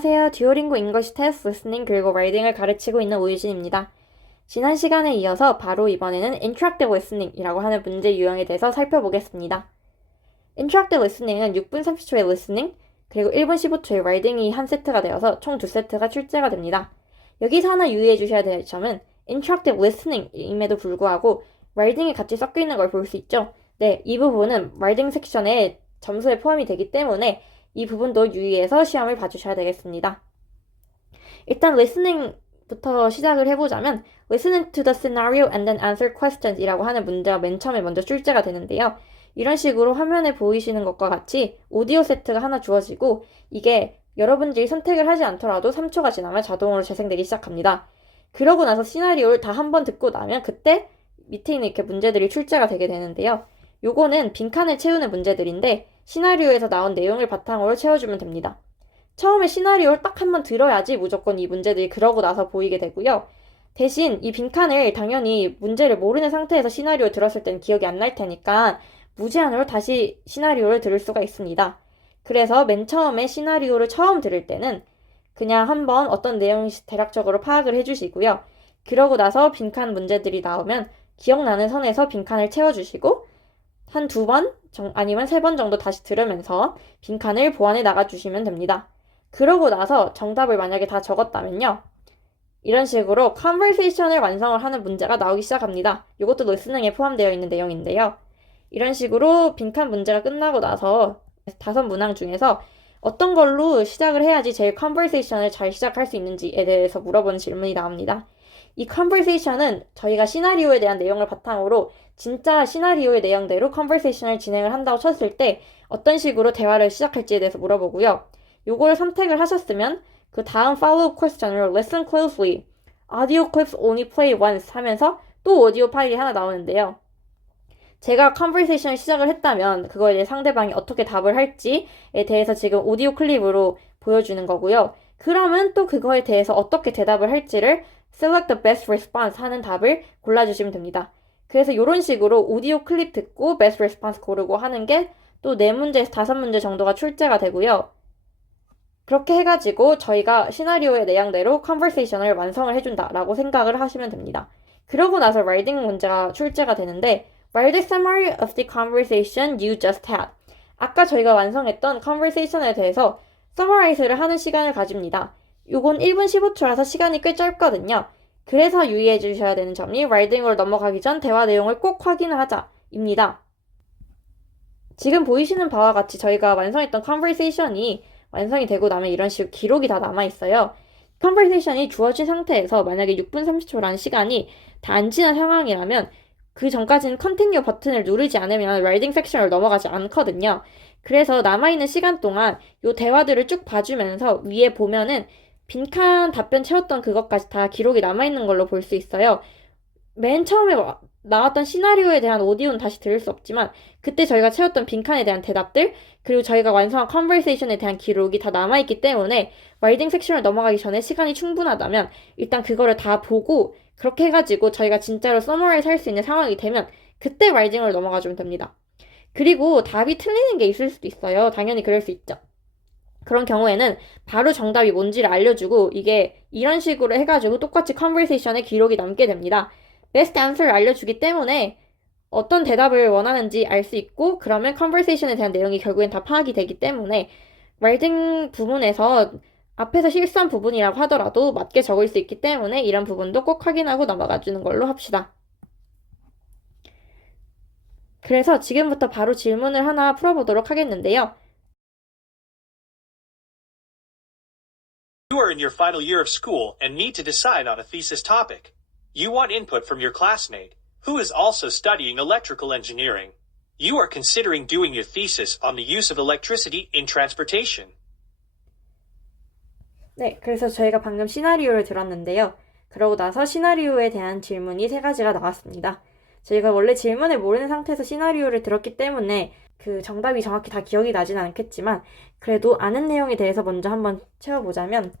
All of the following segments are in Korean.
안녕하세요. 듀오링고 잉글리시 테스트 리스닝 그리고 라이딩을 가르치고 있는 오유진입니다. 지난 시간에 이어서 바로 이번에는 Interactive Listening이라고 하는 문제 유형에 대해서 살펴보겠습니다. Interactive Listening은 6분 30초의 listening 그리고 1분 15초의 라이딩이 한 세트가 되어서 총 2세트가 출제가 됩니다. 여기서 하나 유의해 주셔야 될 점은 Interactive Listening임에도 불구하고 라이딩이 같이 섞여 있는 걸 볼 수 있죠. 네, 이 부분은 라이딩 섹션의 점수에 포함이 되기 때문에 이 부분도 유의해서 시험을 봐주셔야 되겠습니다. 일단 listening부터 시작을 해보자면 Listening to the scenario and then answer questions 이라고 하는 문제가 맨 처음에 먼저 출제가 되는데요. 이런 식으로 화면에 보이시는 것과 같이 오디오 세트가 하나 주어지고 이게 여러분들이 선택을 하지 않더라도 3초가 지나면 자동으로 재생되기 시작합니다. 그러고 나서 시나리오를 다 한 번 듣고 나면 그때 밑에 있는 이렇게 문제들이 출제가 되게 되는데요. 요거는 빈칸을 채우는 문제들인데 시나리오에서 나온 내용을 바탕으로 채워주면 됩니다. 처음에 시나리오를 딱 한 번 들어야지 무조건 이 문제들이 그러고 나서 보이게 되고요. 대신 이 빈칸을 당연히 문제를 모르는 상태에서 시나리오를 들었을 때는 기억이 안 날 테니까 무제한으로 다시 시나리오를 들을 수가 있습니다. 그래서 맨 처음에 시나리오를 처음 들을 때는 그냥 한번 어떤 내용인지 대략적으로 파악을 해주시고요. 그러고 나서 빈칸 문제들이 나오면 기억나는 선에서 빈칸을 채워주시고 한 2번 아니면 3번 정도 다시 들으면서 빈칸을 보완해 나가주시면 됩니다. 그러고 나서 정답을 만약에 다 적었다면요. 이런 식으로 컨버세이션을 완성을 하는 문제가 나오기 시작합니다. 이것도 리스닝에 포함되어 있는 내용인데요. 이런 식으로 빈칸 문제가 끝나고 나서 5문항 중에서 어떤 걸로 시작을 해야지 제일 컨버세이션을 잘 시작할 수 있는지에 대해서 물어보는 질문이 나옵니다. 이 컨버세이션은 저희가 시나리오에 대한 내용을 바탕으로 진짜 시나리오의 내용대로 컨버세이션을 진행을 한다고 쳤을 때 어떤 식으로 대화를 시작할지에 대해서 물어보고요. 요거를 선택을 하셨으면 그 다음 follow-up question으로 listen closely, audio clips only play once 하면서 또 오디오 파일이 하나 나오는데요. 제가 컨버세이션을 시작을 했다면 그거에 대해 상대방이 어떻게 답을 할지에 대해서 지금 오디오 클립으로 보여주는 거고요. 그러면 또 그거에 대해서 어떻게 대답을 할지를 select the best response 하는 답을 골라주시면 됩니다. 그래서 이런 식으로 오디오 클립 듣고 best response 고르고 하는 게 또 4문제에서 5문제 정도가 출제가 되고요. 그렇게 해가지고 저희가 시나리오의 내용대로 컨버세이션을 완성을 해준다라고 생각을 하시면 됩니다. 그러고 나서 라이딩 문제가 출제가 되는데 Write the summary of the conversation you just had. 아까 저희가 완성했던 conversation에 대해서 summarize를 하는 시간을 가집니다. 요건 1분 15초라서 시간이 꽤 짧거든요. 그래서 유의해 주셔야 되는 점이 라이딩으로 넘어가기 전 대화 내용을 꼭 확인을 하자입니다. 지금 보이시는 바와 같이 저희가 완성했던 conversation이 완성이 되고 나면 이런 식으로 기록이 다 남아있어요. conversation이 주어진 상태에서 만약에 6분 30초라는 시간이 다 안 지난 상황이라면 그 전까지는 컨티뉴 버튼을 누르지 않으면 라이딩 섹션을 넘어가지 않거든요. 그래서 남아있는 시간 동안 이 대화들을 쭉 봐주면서 위에 보면은 빈칸 답변 채웠던 그것까지 다 기록이 남아있는 걸로 볼 수 있어요. 맨 처음에 나왔던 시나리오에 대한 오디오는 다시 들을 수 없지만 그때 저희가 채웠던 빈칸에 대한 대답들 그리고 저희가 완성한 컨버세이션에 대한 기록이 다 남아있기 때문에 라이딩 섹션을 넘어가기 전에 시간이 충분하다면 일단 그거를 다 보고 그렇게 해가지고 저희가 진짜로 서머라이즈 할 수 있는 상황이 되면 그때 라이딩을 넘어가주면 됩니다. 그리고 답이 틀리는 게 있을 수도 있어요. 당연히 그럴 수 있죠. 그런 경우에는 바로 정답이 뭔지를 알려주고 이게 이런 식으로 해가지고 똑같이 컨버세이션에 기록이 남게 됩니다. 베스트 안서를 알려주기 때문에 어떤 대답을 원하는지 알 수 있고 그러면 컨버세이션에 대한 내용이 결국엔 다 파악이 되기 때문에 라이딩 부분에서 앞에서 실수한 부분이라고 하더라도 맞게 적을 수 있기 때문에 이런 부분도 꼭 확인하고 넘어가 주는 걸로 합시다. 그래서 지금부터 바로 질문을 하나 풀어보도록 하겠는데요. You are in your final year of school and need to decide on a thesis topic. You want input from your classmate, who is also studying electrical engineering. You are considering doing your thesis on the use of electricity in transportation. 네, 그래서 저희가 방금 시나리오를 들었는데요. 그러고 나서 시나리오에 대한 질문이 3가지가 나왔습니다. 저희가 원래 질문을 모르는 상태에서 시나리오를 들었기 때문에 그 정답이 정확히 다 기억이 나지는 않겠지만 그래도 아는 내용에 대해서 먼저 한번 채워보자면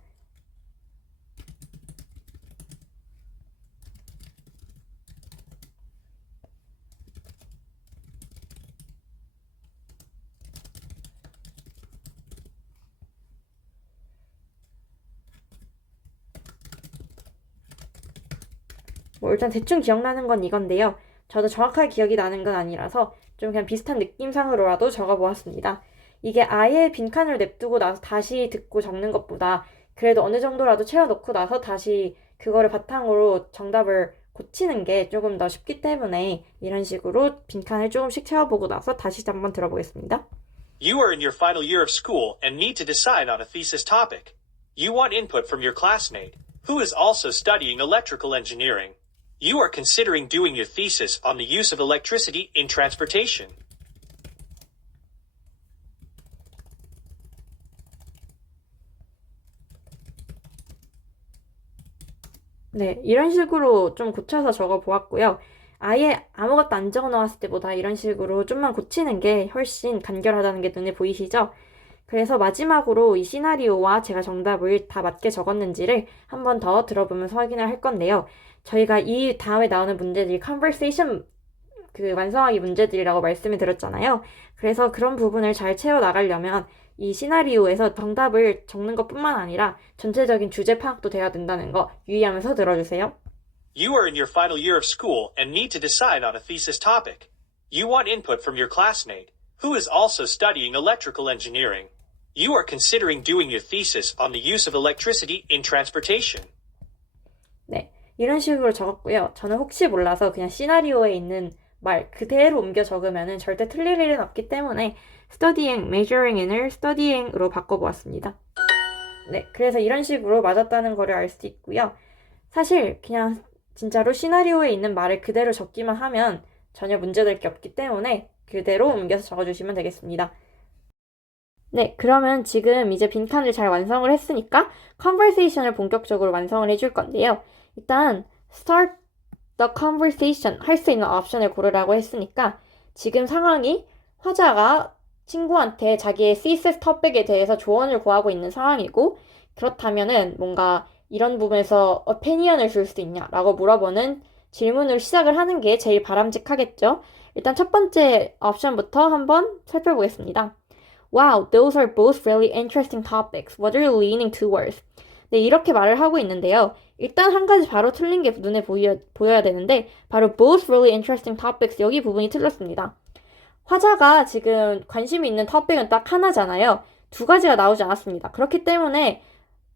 뭐 일단 대충 기억나는 건 이건데요. 저도 정확하게 기억이 나는 건 아니라서 좀 그냥 비슷한 느낌상으로라도 적어보았습니다. 이게 아예 빈칸을 냅두고 나서 다시 듣고 적는 것보다 그래도 어느 정도라도 채워놓고 나서 다시 그거를 바탕으로 정답을 고치는 게 조금 더 쉽기 때문에 이런 식으로 빈칸을 조금씩 채워보고 나서 다시 한번 들어보겠습니다. You are in your final year of school and need to decide on a thesis topic. You want input from your classmate, who is also studying electrical engineering. You are considering doing your thesis on the use of electricity in transportation. 네, 이런 식으로 좀 고쳐서 적어 보았고요. 아예 아무것도 안 적어 놓았을 때보다 이런 식으로 좀만 고치는 게 훨씬 간결하다는 게 눈에 보이시죠? 그래서 마지막으로 이 시나리오와 제가 정답을 다 맞게 적었는지를 한 번 더 들어보면서 확인을 할 건데요. 저희가 이 다음에 나오는 문제들이 conversation 그 완성하기 문제들이라고 말씀을 드렸잖아요. 그래서 그런 부분을 잘 채워 나가려면 이 시나리오에서 정답을 적는 것뿐만 아니라 전체적인 주제 파악도 돼야 된다는 거 유의하면서 들어주세요. You are in your final year of school and need to decide on a thesis topic. You want input from your classmate, who is also studying electrical engineering. You are considering doing your thesis on the use of electricity in transportation. 네, 이런 식으로 적었고요. 저는 혹시 몰라서 그냥 시나리오에 있는 말 그대로 옮겨 적으면 절대 틀릴 일은 없기 때문에 studying, measuring in을 studying으로 바꿔보았습니다. 네, 그래서 이런 식으로 맞았다는 거를 알 수 있고요. 사실 그냥 진짜로 시나리오에 있는 말을 그대로 적기만 하면 전혀 문제될 게 없기 때문에 그대로 옮겨서 적어주시면 되겠습니다. 네, 그러면 지금 이제 빈칸을 잘 완성을 했으니까 conversation을 본격적으로 완성을 해줄 건데요. 일단 start the conversation 할 수 있는 옵션을 고르라고 했으니까 지금 상황이 화자가 친구한테 자기의 thesis topic에 대해서 조언을 구하고 있는 상황이고 그렇다면은 뭔가 이런 부분에서 opinion을 줄 수 있냐라고 물어보는 질문을 시작을 하는 게 제일 바람직하겠죠. 일단 첫 번째 옵션부터 한번 살펴보겠습니다. Wow, those are both really interesting topics. What are you leaning towards? 네, 이렇게 말을 하고 있는데요. 일단 한 가지 바로 틀린 게 눈에 보여야 되는데 바로 both really interesting topics 여기 부분이 틀렸습니다. 화자가 지금 관심이 있는 토픽은 딱 하나잖아요. 두 가지가 나오지 않았습니다. 그렇기 때문에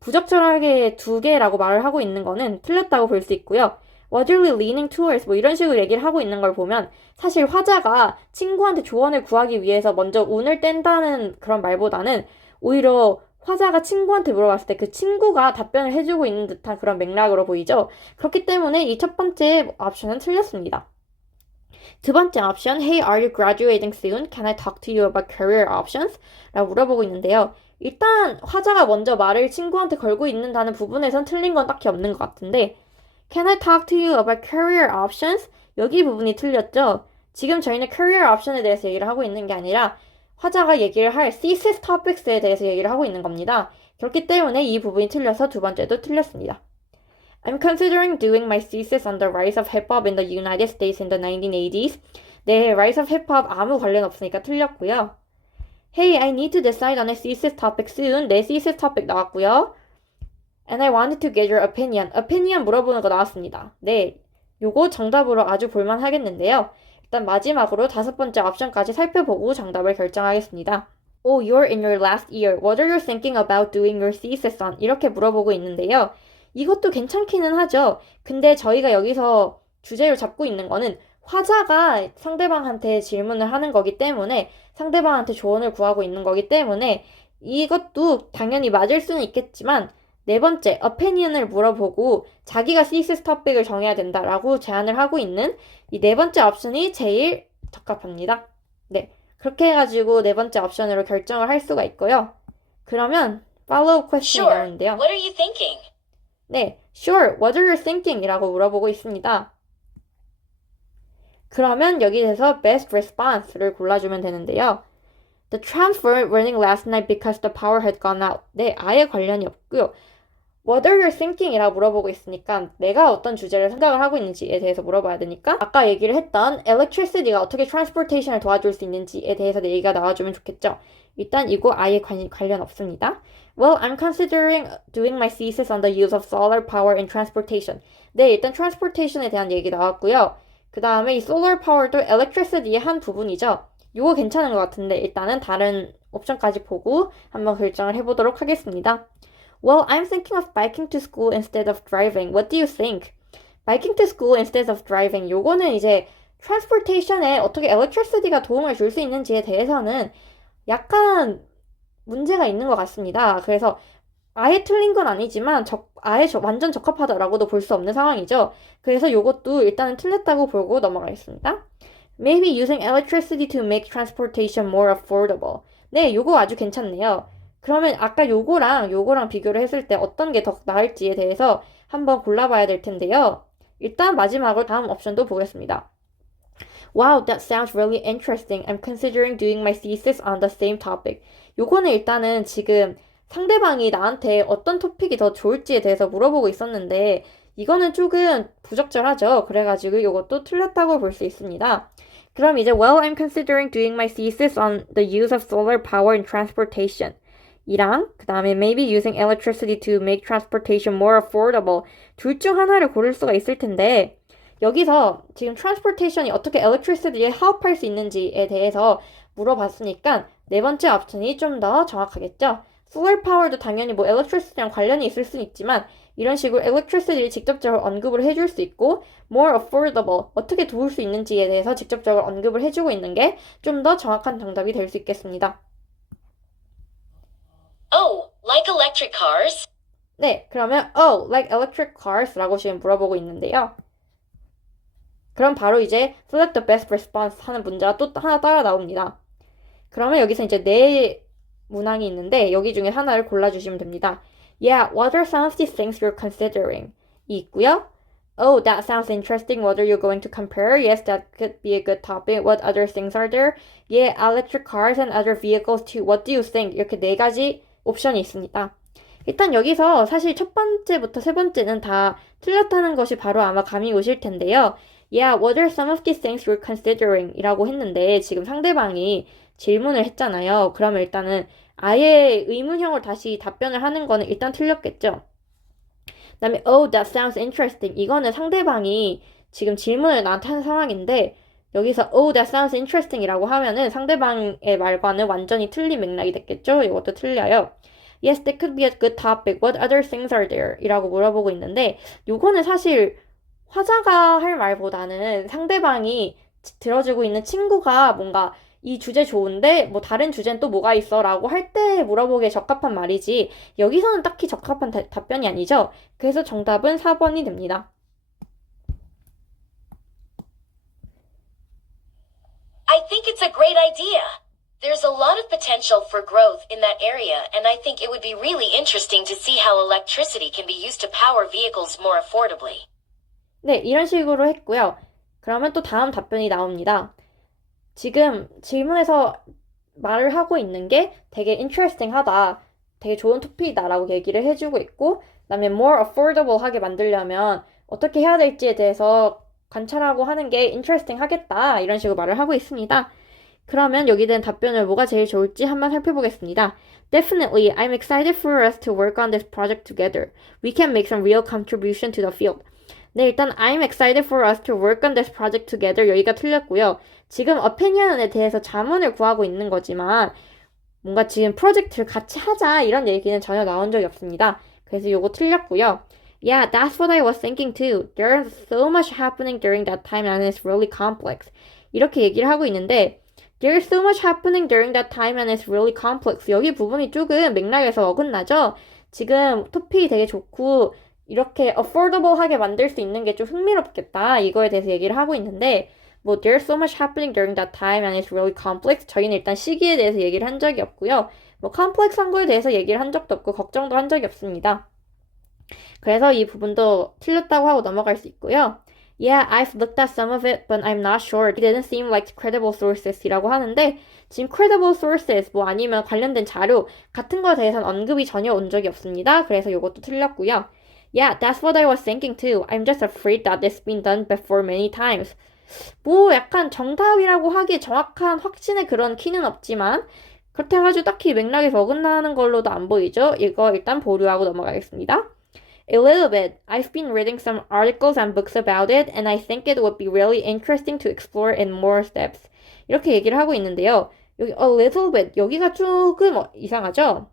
부적절하게 두 개라고 말을 하고 있는 거는 틀렸다고 볼 수 있고요. What are you leaning towards? 뭐 이런 식으로 얘기를 하고 있는 걸 보면 사실 화자가 친구한테 조언을 구하기 위해서 먼저 운을 뗀다는 그런 말보다는 오히려 화자가 친구한테 물어봤을 때 그 친구가 답변을 해주고 있는 듯한 그런 맥락으로 보이죠. 그렇기 때문에 이 첫 번째 옵션은 틀렸습니다. 두 번째 옵션, Hey, are you graduating soon? Can I talk to you about career options? 라고 물어보고 있는데요. 일단 화자가 먼저 말을 친구한테 걸고 있는다는 부분에선 틀린 건 딱히 없는 것 같은데 Can I talk to you about career options? 여기 부분이 틀렸죠. 지금 저희는 career option에 대해서 얘기를 하고 있는 게 아니라 화자가 얘기를 할 thesis topics에 대해서 얘기를 하고 있는 겁니다. 그렇기 때문에 이 부분이 틀려서 두 번째도 틀렸습니다. I'm considering doing my thesis on the rise of hip-hop in the United States in the 1980s. 네, rise of hip-hop 아무 관련 없으니까 틀렸고요. Hey, I need to decide on a thesis topic soon. 네, thesis topic 나왔고요. And I wanted to get your opinion. opinion 물어보는 거 나왔습니다. 네, 요거 정답으로 아주 볼만하겠는데요. 일단 마지막으로 다섯 번째 옵션까지 살펴보고 정답을 결정하겠습니다. Oh, you're in your last year. What are you thinking about doing your thesis on? 이렇게 물어보고 있는데요. 이것도 괜찮기는 하죠. 근데 저희가 여기서 주제로 잡고 있는 거는 화자가 상대방한테 질문을 하는 거기 때문에 상대방한테 조언을 구하고 있는 거기 때문에 이것도 당연히 맞을 수는 있겠지만 네 번째, opinion을 물어보고 자기가 thesis topic을 정해야 된다라고 제안을 하고 있는 이 네 번째 옵션이 제일 적합합니다. 네, 그렇게 해가지고 네 번째 옵션으로 결정을 할 수가 있고요. 그러면 follow-up question이 나오는데요. What are you thinking? 네, sure, what are you thinking? 이라고 물어보고 있습니다. 그러면 여기에서 best response를 골라주면 되는데요. The trams were running last night because the power had gone out. 네, 아예 관련이 없고요. What are you thinking? 이라고 물어보고 있으니까 내가 어떤 주제를 생각을 하고 있는지에 대해서 물어봐야 되니까 아까 얘기를 했던 electricity가 어떻게 transportation을 도와줄 수 있는지에 대해서 얘기가 나와주면 좋겠죠. 일단 이거 아예 관련 없습니다. Well, I'm considering doing my thesis on the use of solar power in transportation. 네, 일단 transportation에 대한 얘기 나왔고요. 그 다음에 이 solar power도 electricity의 한 부분이죠. 이거 괜찮은 것 같은데 일단은 다른 옵션까지 보고 한번 결정을 해보도록 하겠습니다. Well, I'm thinking of biking to school instead of driving. What do you think? Biking to school instead of driving. 요거는 이제 transportation에 어떻게 electricity가 도움을 줄 수 있는지에 대해서는 약간 문제가 있는 것 같습니다. 그래서 아예 틀린 건 아니지만 완전 적합하다라고도 볼 수 없는 상황이죠. 그래서 요것도 일단은 틀렸다고 보고 넘어가겠습니다. Maybe using electricity to make transportation more affordable. 네, 요거 아주 괜찮네요. 그러면 아까 요거랑 비교를 했을 때 어떤 게 더 나을지에 대해서 한번 골라봐야 될 텐데요. 일단 마지막으로 다음 옵션도 보겠습니다. Wow, that sounds really interesting. I'm considering doing my thesis on the same topic. 요거는 일단은 지금 상대방이 나한테 어떤 토픽이 더 좋을지에 대해서 물어보고 있었는데 이거는 조금 부적절하죠. 그래가지고 요것도 틀렸다고 볼 수 있습니다. 그럼 이제 Well, I'm considering doing my thesis on the use of solar power in transportation. 이랑 그 다음에 maybe using electricity to make transportation more affordable. 둘 중 하나를 고를 수가 있을 텐데 여기서 지금 transportation이 어떻게 electricity에 화합할 수 있는지에 대해서 물어봤으니까 네 번째 옵션이 좀 더 정확하겠죠. solar power도 당연히 뭐 electricity랑 관련이 있을 수는 있지만 이런 식으로 electricity를 직접적으로 언급을 해줄 수 있고 more affordable, 어떻게 도울 수 있는지에 대해서 직접적으로 언급을 해주고 있는 게 좀 더 정확한 정답이 될 수 있겠습니다. Oh, like electric cars? 네, 그러면 oh, like electric cars 라고 지금 물어보고 있는데요. 그럼 바로 이제 select the best response 하는 문제가 또 하나 따라 나옵니다. 그러면 여기서 이제 네 문항이 있는데 여기 중에 하나를 골라주시면 됩니다. Yeah, what are some of these things you're considering? 이 있고요. Oh, that sounds interesting. What are you going to compare? Yes, that could be a good topic. What other things are there? Yeah, electric cars and other vehicles too. What do you think? 이렇게 네 가지 옵션이 있습니다. 일단 여기서 사실 첫 번째부터 세 번째는 다 틀렸다는 것이 바로 아마 감이 오실 텐데요. Yeah, what are some of these things you're considering? 이라고 했는데 지금 상대방이 질문을 했잖아요. 그러면 일단은 아예 의문형으로 다시 답변을 하는 거는 일단 틀렸겠죠. 그 다음에 Oh, that sounds interesting. 이거는 상대방이 지금 질문을 나한테 한 상황인데 여기서 Oh, that sounds interesting 이라고 하면은 상대방의 말과는 완전히 틀린 맥락이 됐겠죠. 이것도 틀려요. Yes, that could be a good topic. What other things are there? 이라고 물어보고 있는데 요거는 사실 화자가 할 말보다는 상대방이 들어주고 있는 친구가 뭔가 이 주제 좋은데 뭐 다른 주제는 또 뭐가 있어? 라고 할 때 물어보기에 적합한 말이지 여기서는 딱히 적합한 답변이 아니죠. 그래서 정답은 4번이 됩니다. I think it's a great idea. There's a lot of potential for growth in that area, and I think it would be really interesting to see how electricity can be used to power vehicles more affordably. 네, 이런 식으로 했고요. 그러면 또 다음 답변이 나옵니다. 지금 질문에서 말을 하고 있는 게 되게 interesting 하다, 되게 좋은 토픽이다 라고 얘기를 해주고 있고 그 다음에 more affordable 하게 만들려면 어떻게 해야 될지에 대해서 관찰하고 하는 게 interesting 하겠다 이런 식으로 말을 하고 있습니다. 그러면 여기 된 답변을 뭐가 제일 좋을지 한번 살펴보겠습니다. Definitely, I'm excited for us to work on this project together. We can make some real contribution to the field. 네, 일단 I'm excited for us to work on this project together 여기가 틀렸고요. 지금 opinion에 대해서 자문을 구하고 있는 거지만 뭔가 지금 프로젝트를 같이 하자 이런 얘기는 전혀 나온 적이 없습니다. 그래서 요거 틀렸고요. Yeah, that's what I was thinking too. There's so much happening during that time and it's really complex. 이렇게 얘기를 하고 있는데 There's so much happening during that time and it's really complex. 여기 부분이 조금 맥락에서 어긋나죠? 지금 토픽이 되게 좋고 이렇게 affordable하게 만들 수 있는 게 좀 흥미롭겠다. 이거에 대해서 얘기를 하고 있는데 뭐 There's so much happening during that time and it's really complex. 저희는 일단 시기에 대해서 얘기를 한 적이 없고요. 뭐 complex한 거에 대해서 얘기를 한 적도 없고 걱정도 한 적이 없습니다. 그래서 이 부분도 틀렸다고 하고 넘어갈 수 있고요. Yeah, I've looked at some of it, but I'm not sure. It didn't seem like credible sources 이라고 하는데 지금 credible sources 뭐 아니면 관련된 자료 같은 거에 대해서는 언급이 전혀 온 적이 없습니다. 그래서 이것도 틀렸고요. Yeah, that's what I was thinking too. I'm just afraid that it's been done before many times. 뭐 약간 정답이라고 하기에 정확한 확신의 그런 키는 없지만 그렇다 해가지고 딱히 맥락에서 어긋나는 걸로도 안 보이죠? 이거 일단 보류하고 넘어가겠습니다. A little bit. I've been reading some articles and books about it, and I think it would be really interesting to explore in more depth. 이렇게 얘기를 하고 있는데요. 여기 a little bit. 여기가 조금 이상하죠?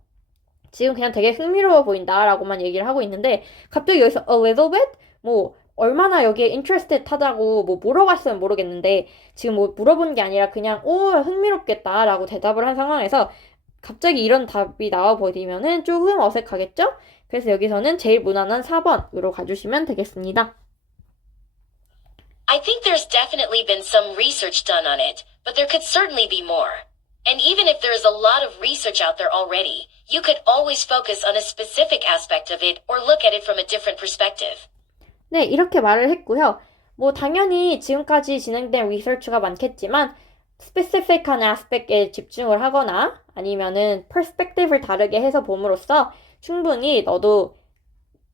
지금 그냥 되게 흥미로워 보인다라고만 얘기를 하고 있는데 갑자기 여기서 a little bit? 뭐 얼마나 여기에 interested 하다고 뭐 물어봤으면 모르겠는데 지금 뭐 물어본 게 아니라 그냥 오 흥미롭겠다라고 대답을 한 상황에서 갑자기 이런 답이 나와버리면은 조금 어색하겠죠? 그래서 여기서는 제일 무난한 4번으로 가주시면 되겠습니다. I think there's definitely been some research done on it, but there could certainly be more. And even if there is a lot of research out there already, you could always focus on a specific aspect of it or look at it from a different perspective. 네, 이렇게 말을 했고요. 뭐 당연히 지금까지 진행된 리서치가 많겠지만 스페시픽한 aspect에 집중을 하거나 아니면은 perspective를 다르게 해서 봄으로써 충분히 너도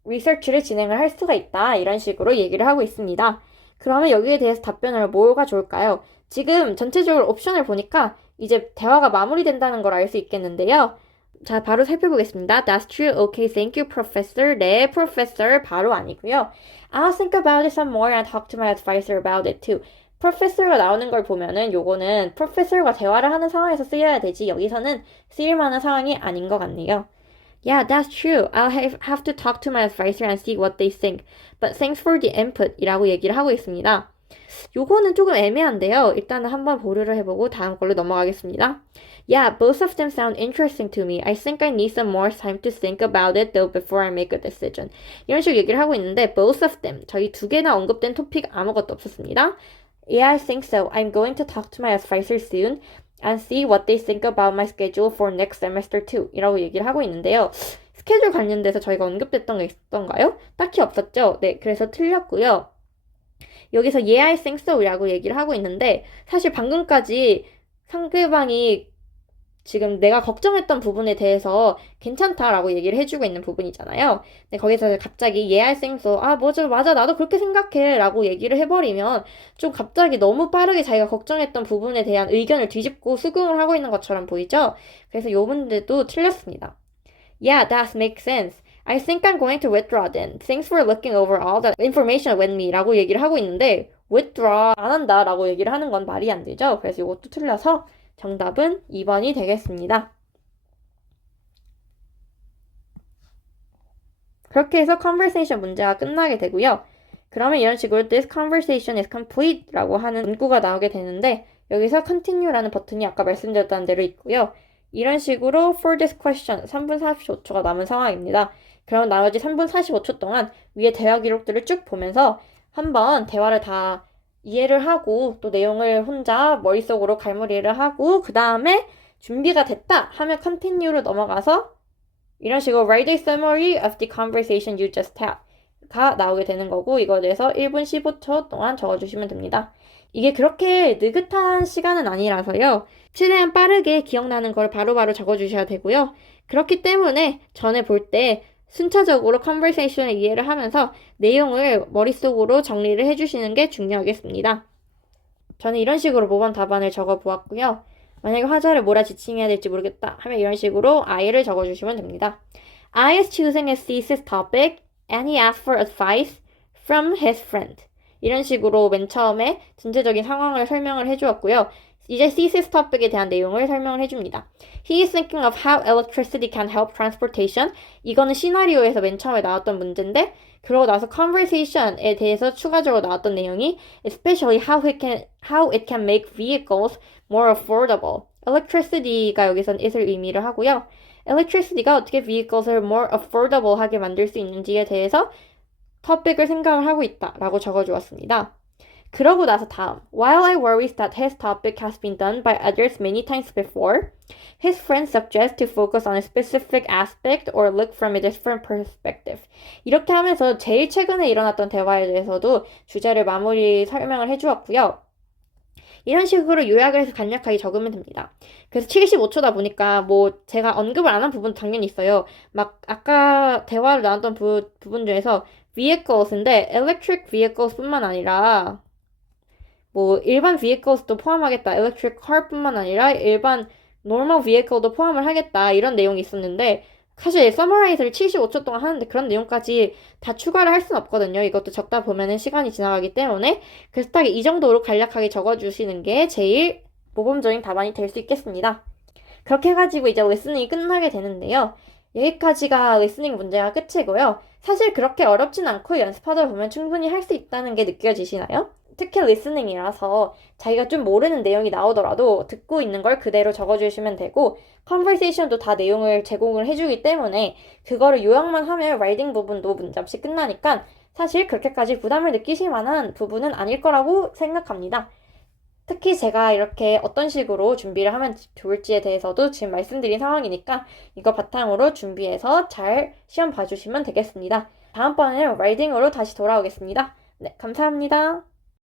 리서치를 진행을 할 수가 있다. 이런 식으로 얘기를 하고 있습니다. 그러면 여기에 대해서 답변을 뭐가 좋을까요? 지금 전체적으로 옵션을 보니까 이제 대화가 마무리된다는 걸 알 수 있겠는데요. 자, 바로 살펴보겠습니다. That's true. Okay, thank you, professor. 네, professor 바로 아니고요. I'll think about it some more and talk to my advisor about it too. professor가 나오는 걸 보면은 요거는 professor과 대화를 하는 상황에서 쓰여야 되지 여기서는 쓰일 만한 상황이 아닌 것 같네요. Yeah, that's true. I'll have to talk to my advisor and see what they think. But thanks for the input 이라고 얘기를 하고 있습니다. 요거는 조금 애매한데요. 일단은 한번 보류를 해보고 다음 걸로 넘어가겠습니다. Yeah, both of them sound interesting to me. I think I need some more time to think about it though before I make a decision. 이런 식으로 얘기를 하고 있는데 both of them, 저희 두 개나 언급된 토픽 아무것도 없었습니다. Yeah, I think so. I'm going to talk to my advisor soon and see what they think about my schedule for next semester too. 이라고 얘기를 하고 있는데요. 스케줄 관련돼서 저희가 언급됐던 게 있었던가요? 딱히 없었죠? 네, 그래서 틀렸고요. 여기서 yeah, I think so 라고 얘기를 하고 있는데 사실 방금까지 상대방이 지금 내가 걱정했던 부분에 대해서 괜찮다라고 얘기를 해주고 있는 부분이잖아요. 근데 거기서 갑자기 yeah, I think so. 아, 맞아. 나도 그렇게 생각해. 라고 얘기를 해버리면 좀 갑자기 너무 빠르게 자기가 걱정했던 부분에 대한 의견을 뒤집고 수긍을 하고 있는 것처럼 보이죠? 그래서 요 문제도 틀렸습니다. Yeah, that makes sense. I think I'm going to withdraw then. Thanks for looking over all that information with me. 라고 얘기를 하고 있는데 withdraw 안 한다 라고 얘기를 하는 건 말이 안 되죠. 그래서 이것도 틀려서 정답은 2번이 되겠습니다. 그렇게 해서 conversation 문제가 끝나게 되고요. 그러면 이런 식으로 this conversation is complete 라고 하는 문구가 나오게 되는데 여기서 continue라는 버튼이 아까 말씀드렸던 대로 있고요. 이런 식으로 for this question 3분 45초가 남은 상황입니다. 그럼 나머지 3분 45초 동안 위에 대화 기록들을 쭉 보면서 한번 대화를 다 이해를 하고 또 내용을 혼자 머릿속으로 갈무리를 하고 그 다음에 준비가 됐다 하면 continue로 넘어가서 이런 식으로 write a summary of the conversation you just had 가 나오게 되는 거고 이거에 대해서 1분 15초 동안 적어주시면 됩니다. 이게 그렇게 느긋한 시간은 아니라서요. 최대한 빠르게 기억나는 걸 바로바로 적어주셔야 되고요. 그렇기 때문에 전에 볼 때 순차적으로 컨버세이션을 이해를 하면서 내용을 머릿속으로 정리를 해주시는 게 중요하겠습니다. 저는 이런 식으로 모범 답안을 적어보았고요. 만약에 화자를 뭐라 지칭해야 될지 모르겠다 하면 이런 식으로 I를 적어주시면 됩니다. I is choosing a thesis topic and he asked for advice from his friend. 이런 식으로 맨 처음에 전체적인 상황을 설명을 해주었고요. 이제 thesis topic에 대한 내용을 설명을 해줍니다. He is thinking of how electricity can help transportation. 이거는 시나리오에서 맨 처음에 나왔던 문제인데 그러고 나서 conversation에 대해서 추가적으로 나왔던 내용이 especially how it can make vehicles more affordable. electricity가 여기서는 it을 의미를 하고요. electricity가 어떻게 vehicles을 more affordable 하게 만들 수 있는지에 대해서 topic을 생각을 하고 있다라고 적어주었습니다. 그러고 나서 다음 While I worry that his topic has been done by others many times before, his friends suggest to focus on a specific aspect or look from a different perspective. 이렇게 하면서 제일 최근에 일어났던 대화에 대해서도 주제를 마무리 설명을 해주었고요. 이런 식으로 요약을 해서 간략하게 적으면 됩니다. 그래서 75초다 보니까 뭐 제가 언급을 안 한 부분 당연히 있어요. 막 아까 대화를 나눴던 부분 중에서 vehicles인데 electric vehicles 뿐만 아니라 뭐 일반 vehicles도 포함하겠다. electric car뿐만 아니라 일반 normal vehicle도 포함을 하겠다 이런 내용이 있었는데 사실 서머라이즈를 75초 동안 하는데 그런 내용까지 다 추가를 할 수는 없거든요. 이것도 적다 보면은 시간이 지나가기 때문에 그래서 딱 이 정도로 간략하게 적어주시는 게 제일 모범적인 답안이 될 수 있겠습니다. 그렇게 해가지고 이제 리스닝이 끝나게 되는데요. 여기까지가 리스닝 문제가 끝이고요. 사실 그렇게 어렵진 않고 연습하다 보면 충분히 할 수 있다는 게 느껴지시나요? 특히 리스닝이라서 자기가 좀 모르는 내용이 나오더라도 듣고 있는 걸 그대로 적어주시면 되고 컨버세이션도 다 내용을 제공을 해주기 때문에 그거를 요약만 하면 라이딩 부분도 문제없이 끝나니까 사실 그렇게까지 부담을 느끼실 만한 부분은 아닐 거라고 생각합니다. 특히 제가 이렇게 어떤 식으로 준비를 하면 좋을지에 대해서도 지금 말씀드린 상황이니까 이거 바탕으로 준비해서 잘 시험 봐주시면 되겠습니다. 다음번에는 라이딩으로 다시 돌아오겠습니다. 네, 감사합니다.